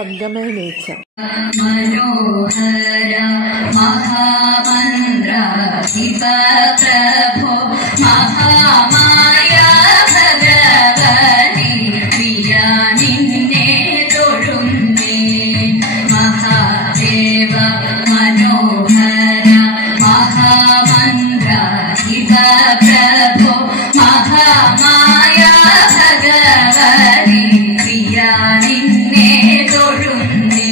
സദ്ഗമയ nature. മനോഹര മഹാമന്ത്ര ശിവ പ്രഭോ മഹാമായ ഭഗവതി പ്രിയ നിന്നെ തൊഴുന്നേ. മഹാദേവ മനോഹര മഹാമന്ത്ര ശിവ പ്രഭോ മഹാമായ ഭഗവതി പ്രിയ നിന്നെ തൊഴുന്നേ.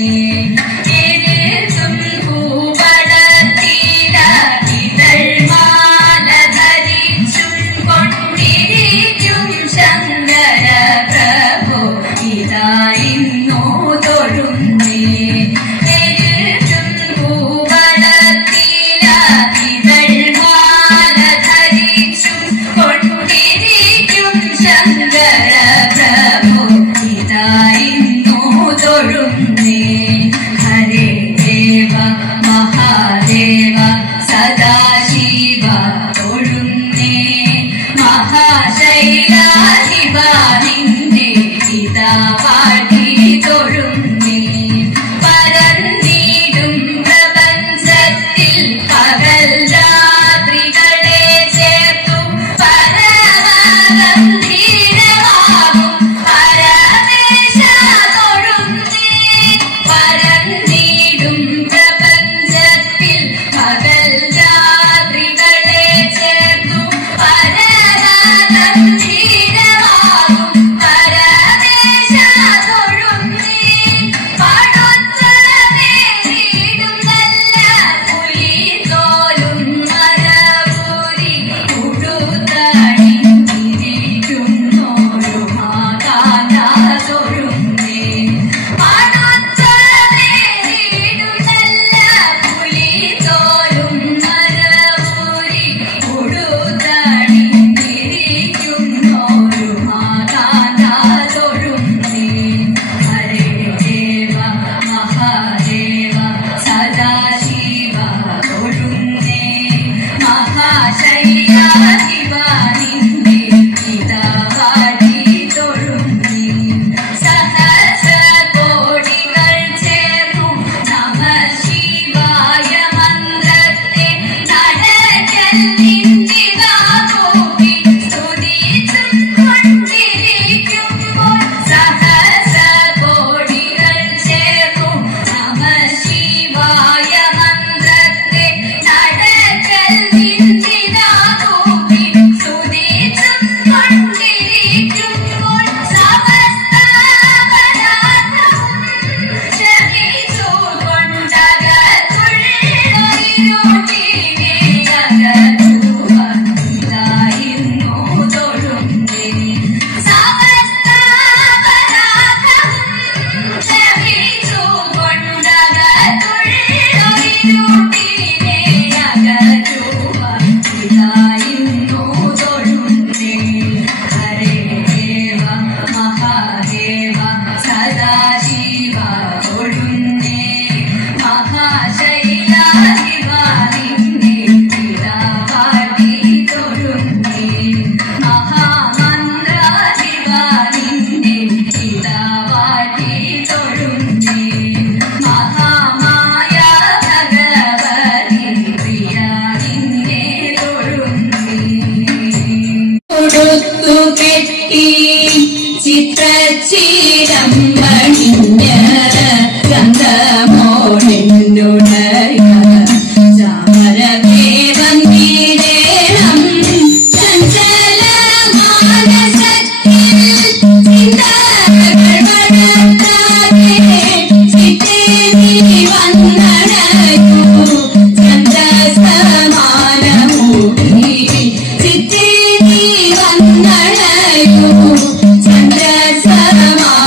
ചന്ദ്രസമാ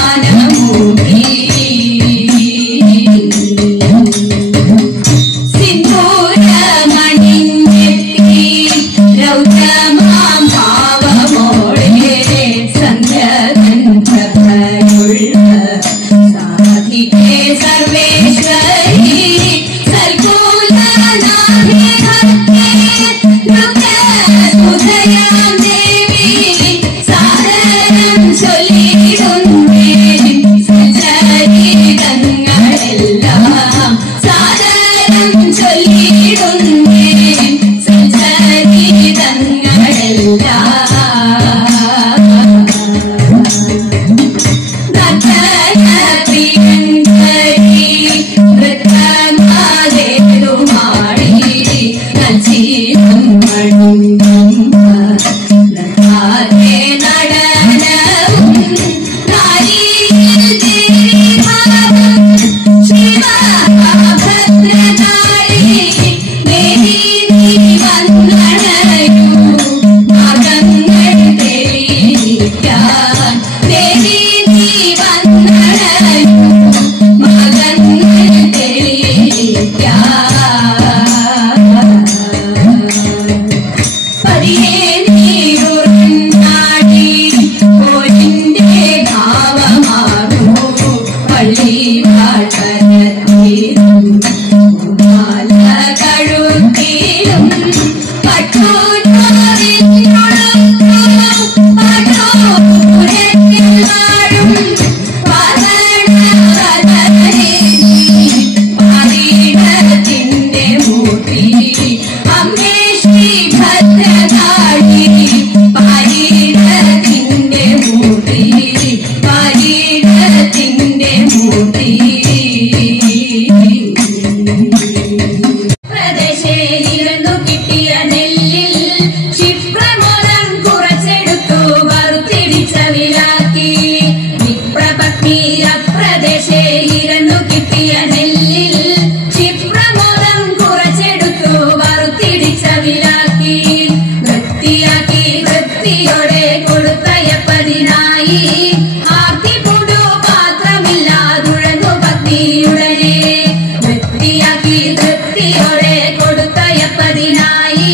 അതിനായി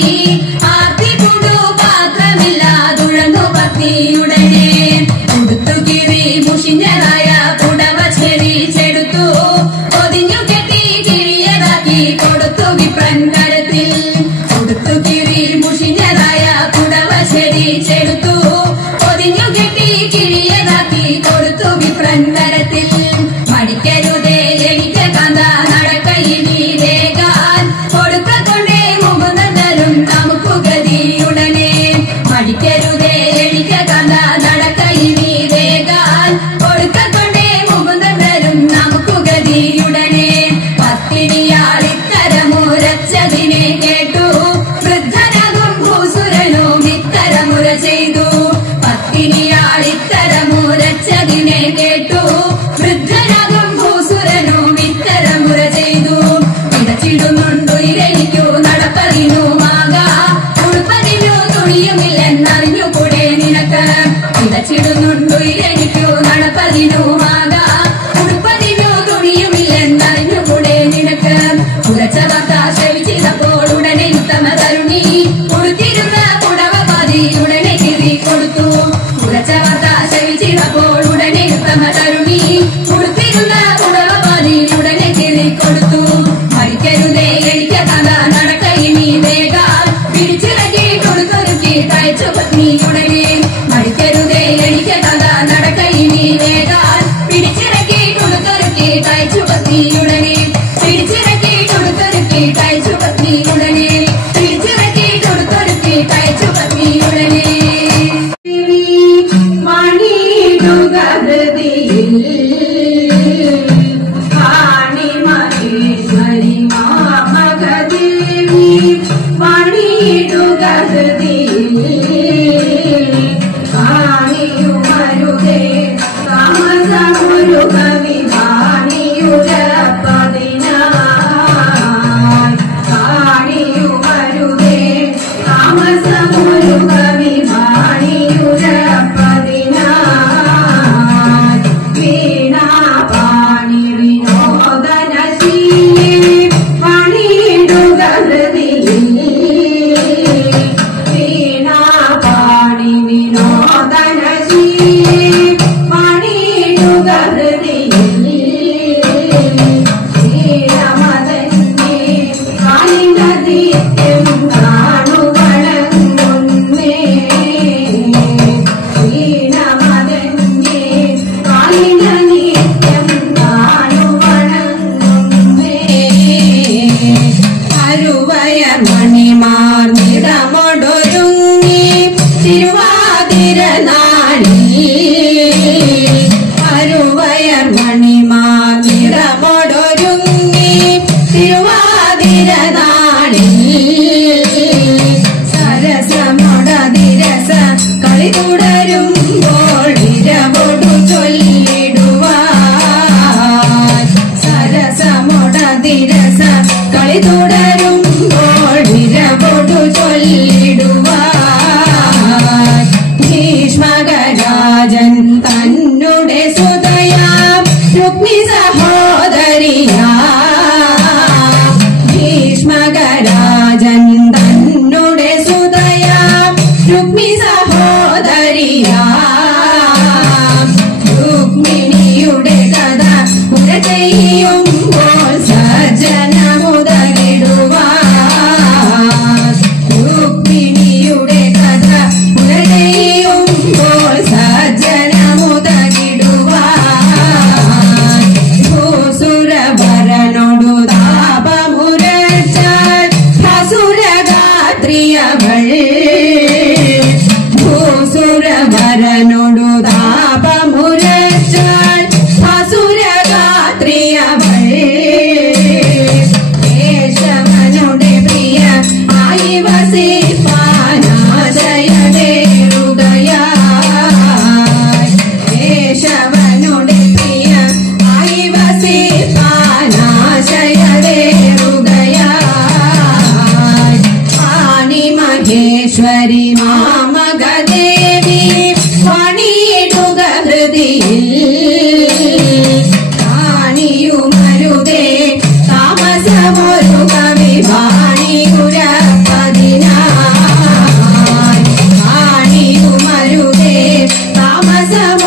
ആർത്തിക്കൊണ്ടു പാത്രമില്ലാതുഴന്നു പത്നിയുടനെ കൊടുത്തു കിറി മുഷിഞ്ഞതായ പുടവ ചെടിച്ചെടുത്തു പൊതിഞ്ഞു കെട്ടി കിഴിയതാക്കി കൊടുത്തു വിപ്രൻ കരത്തിൽ കൊടുത്തു കിറി മുഷിഞ്ഞതായ പുടവ ചെടിച്ചെടുത്തു പൊതിഞ്ഞു കെട്ടി കിഴിയതാക്കി കൊടുത്തു വിപ്രൻ കരത്തിൽ മടിക്കരുതേ എനിക്ക് കണ്ട നടക്കയിനി വേഗാൻ കൊടുക്കൊണ്ടേ മുകുന്ദനും നമുക്ക് ഗതിയുടനെ മടിക്കരുതേ എനിക്ക് കണ്ട നടക്കയിനി വേഗാൻ കൊടുക്കൊണ്ടേ മുകുന്ദനും നമുക്ക് ഗതിയുടനെ പത്തിനിയാളിത്തരമുരച്ചതിനെ കേട്ടു വൃദ്ധനാകും ഭൂസുരനും ഇത്തരമുര ചെയ്തു പത്തിനിയാളിത്തരമുരച്ചതിനെ കേട്ടു വൃദ്ധനാകും ഭൂസുരനും ഇത്തരമുര ചെയ്തു ഇടച്ചിടുന്നുണ്ടു ഇരനിക്കു നടപ്പതിനുമാകാ ഉടുപ്പതിനു തുണിയുമില്ലെന്നറിഞ്ഞുകൂടെ നിനക്ക് ഇടച്ചിടുന്നുണ്ടു ഇരനിക്കു നടപ്പതിനുമാകാ ഉടുപ്പതിനു തുണിയുമില്ലെന്നറിഞ്ഞുകൂടെ നിനക്ക് ഉറച്ച വാർത്ത ശ്രവിച്ചപ്പോൾ ഉടനെ ഉത്തമ തരുണി ഉടുത്തിരുന്ന പുടവ പാതി ഉടനെ കിറി കൊടുത്തു ഉറച്ച വാർത്ത ശ്രവിച്ചപ്പോൾ ഉടനെ ഉത്തമ തരുണി ഉടുത്തിരുന്ന പുടവ പാതി ഉടനെ കിറി കൊടുത്തു മരിക്കരുതേ എനിക്ക് കഥ നടക്കയിനി വേഗാൽ പിടിച്ചിറക്കി കൊടുത്തൊരുക്കി തയ്ച്ചു പത്നിയുടനെ മരിക്കരുതേ എനിക്ക് കഥ നടക്കയിനി വേഗാൽ പിടിച്ചിറക്കി കൊടുത്തൊരുക്കി തയ്ച്ചു പത്നിയുടനെ പിടിച്ചിറക്കി കൊടുത്തൊരുക്കി തയ്ച്ചു പത്നിയുടനെ പിടിച്ചിറക്കി കൊടുത്തൊരുക്കി തയ്ച്ചു പത്നിയുടനെ മണിയിടുക ഹൃദിയിൽ കാണി മഹേശ്വരി മാമകദേവി മണിയിടുക ഹൃദിയിൽ കാണിയുമരുതേ താമസമുരുക വിഭാണിയുരപ്പതിനായി കാണിയുമരുതേ താമസമുരുക വിഭാണിയുരപ്പതിനായി വീണാപാണി വിനോദനശീലേ പണിയിടുക ഹൃദിയിൽ വീണാപാണി വിനോദനശീലേ പണിയിടുക ഹൃദിയിൽ ശ്രീരമതന്നെ കാളിന്ദീത്യം കാണുവണങ്ങുന്നേ ശ്രീരമതന്നെ കാളിന്ദീത്യം കാണുവണങ്ങുന്നേ അരുവയർ മണിമാർ നിറമൊടൊരുങ്ങി തിരുവാതിര നാളിൽ അരുവയർ മണിമാർ നിറമൊടൊരുങ്ങി തിരുവാതിര നാളിൽ സരസമൊടതിരസ കളി തുടരുമ്പോൾ വിരവൊടു ചൊല്ലിടുവാൻ സരസമൊടതിരസ കളി തുടരുമ്പോൾ വിരവൊടു ചൊല്ലിടുവാൻ ഭീഷ്മകരാജൻ തന്നുടെ സുതയാം രുക്മി സഹോദരിയാ ഭീഷ്മകരാജൻ തന്നുടെ സുതയാം രുക്മി സഹോദരിയാ രുക്മിണിയുടെ കഥ പുര ചെയ്യുമ്പോൾ സജ്ജനമുതലിടുവാൻ രുക്മിണിയുടെ കഥ പുര ചെയ്യുമ്പോൾ സജ്ജനമുതലിടുവാൻ ഭൂസുരവരനോടു താപമുരച്ചാൽ ഭസുരഗാത്രിയവൾ ഭൂസുരവരനോടു താപമുരച്ചാൽ ഭസുരഗാത്രിയവൾ കേശവനുടെ പ്രിയ ആയി വസിപ്പാനാശയതേറുകയായി കേശവനുടെ പ്രിയ ആയി വസിപ്പാനാശയതേറുകയായി പാണി മഹേശ്വരി മാമകദേവി പണിയിടുക ഹൃദിയിൽ കാണിയുമരുതേ താമസമൊരു കവിഭാണിയുര നമോ